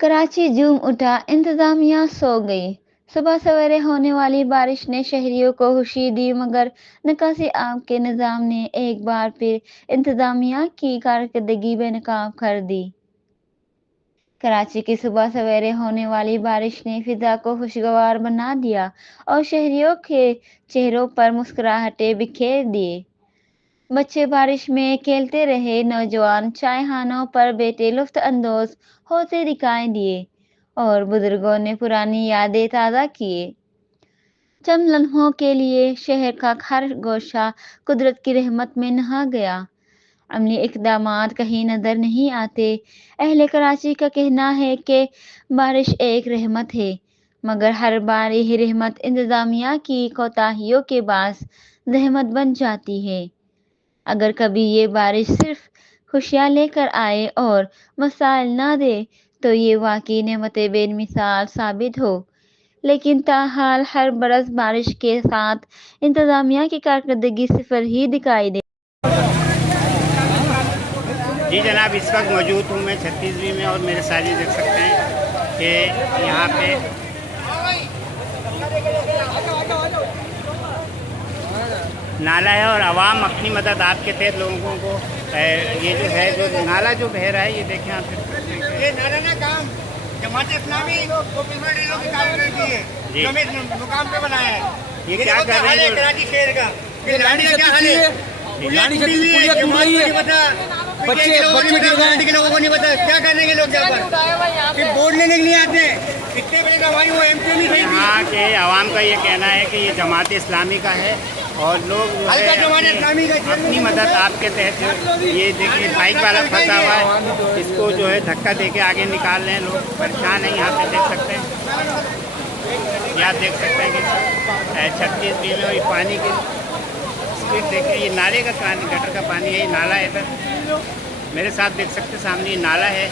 कराची झूम उठा, इंतजामिया सो गई। सुबह सवेरे होने वाली बारिश ने शहरियों को खुशी दी, मगर निकासी आब के निज़ाम ने एक बार फिर इंतजामिया की कारकर्दगी बेनकाब कर दी। कराची की सुबह सवेरे होने वाली बारिश ने फिजा को खुशगवार बना दिया और शहरियों के चेहरों पर मुस्कुराहटें बिखेर दिए। बच्चे बारिश में खेलते रहे, नौजवान चायखानों पर बैठे लुत्फ अंदोज होते दिखाई दिए और बुजुर्गों ने पुरानी यादें ताज़ा किए। चंद लम्हों के लिए शहर का हर गोशा कुदरत की रहमत में नहा गया। अमली इक़दामात कहीं नज़र नहीं आते। अहले कराची का कहना है कि बारिश एक रहमत है, मगर हर बार यही रहमत इंतज़ामिया की कोताहियों के बाद ज़हमत बन जाती है। अगर कभी ये बारिश सिर्फ खुशियाँ लेकर आए और मसाइल ना दे, तो ये वाकई नेमत बेमिसाल साबित हो। लेकिन ताहाल हर बरस बारिश के साथ इंतज़ामिया की कारकर्दगी सिफर ही दिखाई दे। जी जनाब, इस वक्त मौजूद हूँ मैं 36वीं में और मेरे साथी देख सकते हैं कि यहाँ पे नाला है और आवाम अपनी मदद आपके तहत लोगों को ये जो है जो नाला जो बह रहा है, ये देखें आप। ये नाला ना काम जमात इस्लामी की कारकर्दगी है, जो हमें मुकाम पे बनाया है। ये क्या कर रहे हैं कराची शहर का? ये नाली का क्या हाल है? बच्चे के लोगों को नहीं पता क्या करने के लोग यहाँ पर फिर वोट लेने के लिए आते हैं। कितने बड़े का भाई वो एमपी नहीं सही। यहाँ के आवाम का ये कहना है कि ये जमात इस्लामी का है और लोग जो है अपनी मदद आपके तहत, ये देखिए बाइक वाला फंसा हुआ है, इसको जो है धक्का देके आगे निकाल रहे हैं। लोग परेशान हैं, यहाँ पे देख सकते हैं। ये आप देख सकते हैं कि 36 में और पानी की स्पीड देखिए। ये नाले का पानी, गटर का पानी है, ये नाला है इधर मेरे साथ देख सकते हैं, सामने ये नाला है।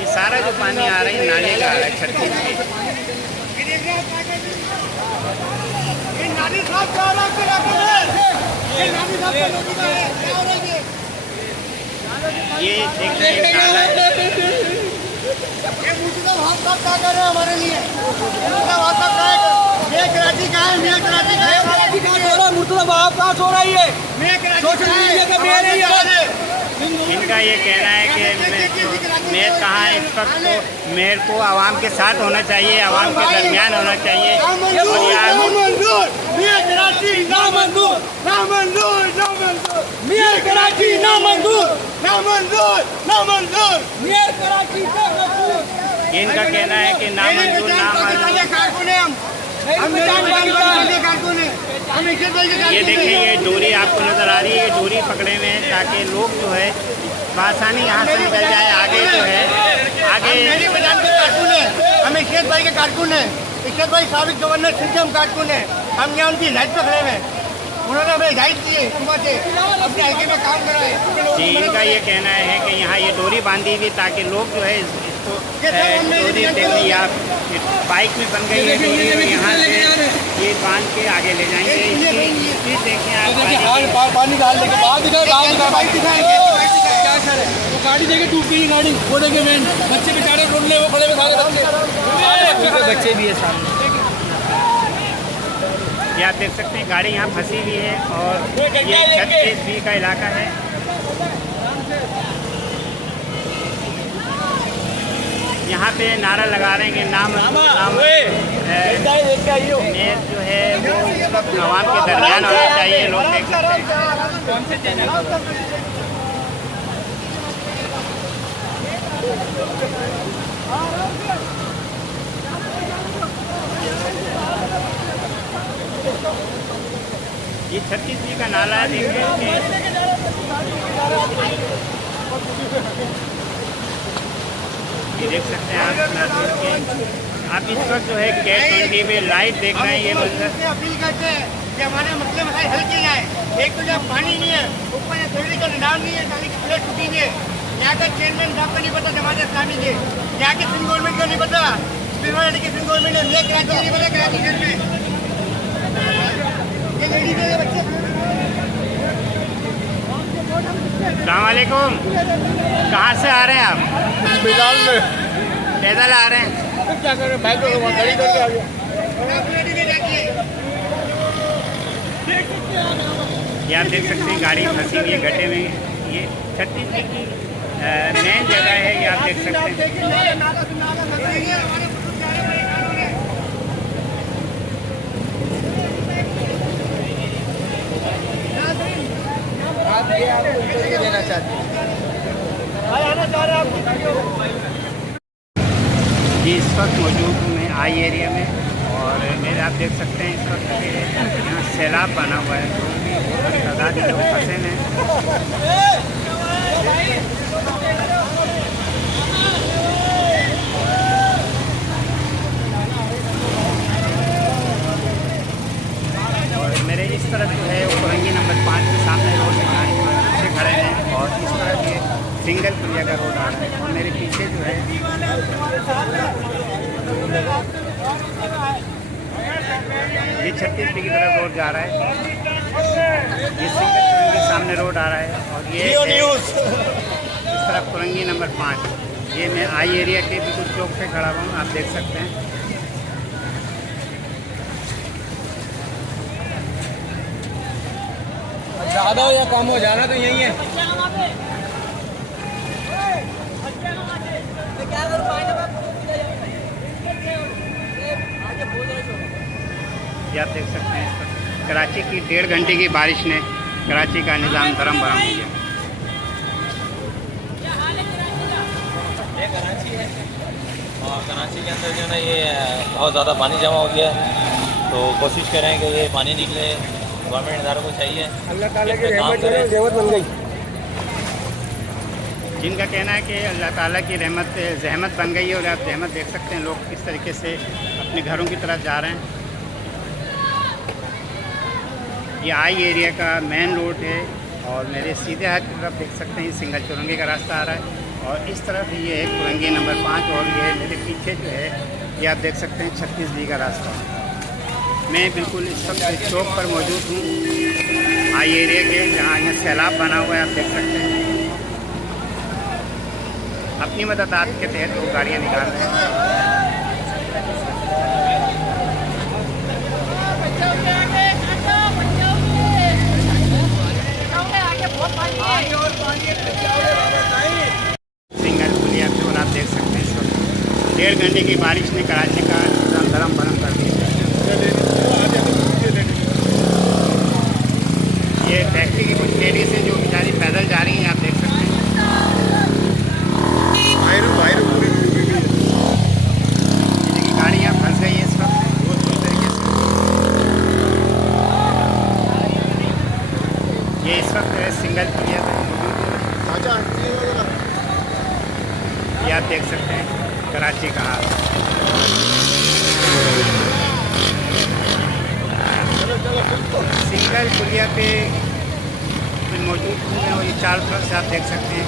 ये सारा जो पानी आ रहा है ये नाले का आ रहा है 36 में। ये देखिए नाला है। हमारे लिए कराची का है, मुर्तज़ा कहाँ सो रही है? सोशल मीडिया का मेयर है ये। इनका ये कहना है कि मेयर कहाँ है इस वक्त, तो मेयर को आवाम के साथ होना चाहिए, आवाम के दरमियान होना चाहिए। इनका कहना है कि नामंजूर ये देखिए, ये डोरी आपको नज़र आ रही है, ये डोरी पकड़े हुए हैं ताकि लोग जो है आसानी यहाँ से निकल जाए। आगे जो है आगे हम इशरत भाई के कारकुन हैं। इशरत भाई साबिक गवर्नर सिंध के हम कारकुन हैं। हम यहाँ उनकी हिदायत पर खड़े हैं। उन्होंने हमें हिदायत दी है सुबह से अपने हल्के में काम कराए। जी, इनका ये कहना है कि यहाँ ये डोरी बांधी हुई ताकि लोग जो है इसको डोरी देखिए, आप बाइक में बन गई है डोरी और यहाँ से ये बांध के आगे ले जाएंगे। इसकी देखिए आप पानी डाल देंगे, गाड़ी देखे टूट गई गाड़ी, वो देखे मैन बच्चे बेचारे रोड ले, वो खड़े में सारे बच्चे भी है सामने। ये आप देख सकते हैं गाड़ी यहाँ फंसी हुई है और ये 36B का इलाका है। यहाँ पे नारा लगा रहे हैं कि नाम मेयर जो है वो आवाम के दरमियान होना चाहिए। लोग देख सकते हैं। ये 36B का नाला है, देखिए ये देख सकते हैं आप इस वक्त जो है K20 में लाइव देख रहे हैं। ये मंजर अपील करते हैं कि हमारे मसले मसाइल हल किए जाए। एक तो जब पानी नहीं है, ऊपर ये बिजली का निजाम नहीं है, नाली की प्लेट टूटी है। यहाँ का चेयरमैन साहब को नहीं पता जमात इस्लामी के, यहाँ की सिंध गवर्नमेंट को नहीं पता, की सिंध गवर्नमेंट ने ले कराची नहीं पता कराची शहर में ये लेडीज है बच्चे अस्सलाम वालेकुम। कहाँ से आ रहे हैं आप? बिलाल में पैदल आ रहे हैं? क्या कर रहे हैं? बाइक गाड़ी करके आ गया। ये आप देख सकते हैं गाड़ी फंसी हुई है गड्ढे में। ये छत्तीसगढ़ की मेन जगह है, ये आप देख सकते हैं। आप ये आप इंटरव्यू देना चाहते हैं? जी इस वक्त मौजूद हूँ मैं आई एरिया में, और मेरे आप देख सकते हैं इस वक्त यहाँ सैलाब बना हुआ है, तो तादाद में लोग फंसे हैं। और मेरे इस तरफ जो है वो कुरंगी नंबर 5 के सामने रोड है, यहाँ पीछे खड़े हैं, और इस तरफ ये सिंगल पुलिया का रोड आ रहा है, और मेरे पीछे जो है ये छत्तीसगढ़ की तरफ रोड जा रहा है। ये सिंगल के सामने रोड आ रहा है, और ये इस तरफ कुरंगी नंबर 5। ये मैं आई एरिया के बिल्कुल चौक पे खड़ा हुआ हूँ, आप देख सकते हैं। ज़्यादा हो या कम हो, जाना तो यही है। ये आप देख सकते हैं इस पर कराची की 1.5 घंटे की बारिश ने कराची का निज़ाम धर्म भरम हो गया। ये कराची है, और कराची के अंदर जो है ना ये बहुत ज़्यादा पानी जमा हो गया है, तो कोशिश करें कि ये पानी निकले। गवर्नमेंट इदारों को चाहिए अल्लाह ताला की इसमें काम रहमत करें। जहमत बन गई। जिनका कहना है कि अल्लाह ताला की रहमत जहमत बन गई है, और आप जहमत देख सकते हैं लोग किस तरीके से अपने घरों की तरफ जा रहे हैं। ये आई एरिया का मेन रोड है, और मेरे सीधे हाथ की तरफ देख सकते हैं सिंगल चुरंगी का रास्ता आ रहा है, और इस तरफ ये है कुरंगी नंबर 5, और ये मेरे पीछे जो है ये आप देख सकते हैं छत्तीसगढ़ का रास्ता। मैं बिल्कुल इस वक्त चौक पर मौजूद हूँ आई एरिया के, जहाँ यहाँ सैलाब बना हुआ है, आप देख सकते हैं। अपनी मदद के तहत वो गाड़ियाँ निकाल रहे हैं। सिंगल पुलिया पे, और आप देख सकते हैं इस वक्त 1.5 घंटे की बारिश ने कराची का धर्म भरम कर दिया। ये फैक्ट्री की कुछ लेडीज हैं जो बेचारी पैदल जा रही हैं, आप देख सकते हैं। देखिए गाड़ियाँ फंस गई है इस वक्त बहुत बुरी तरीके से। ये इस वक्त सिंगल पुलिया पे मौजूद है, ये आप देख सकते हैं कराची का हाल। सिंगल पुलिया पे मौजूद हूँ मैं, और ये चारों तरफ से आप देख सकते हैं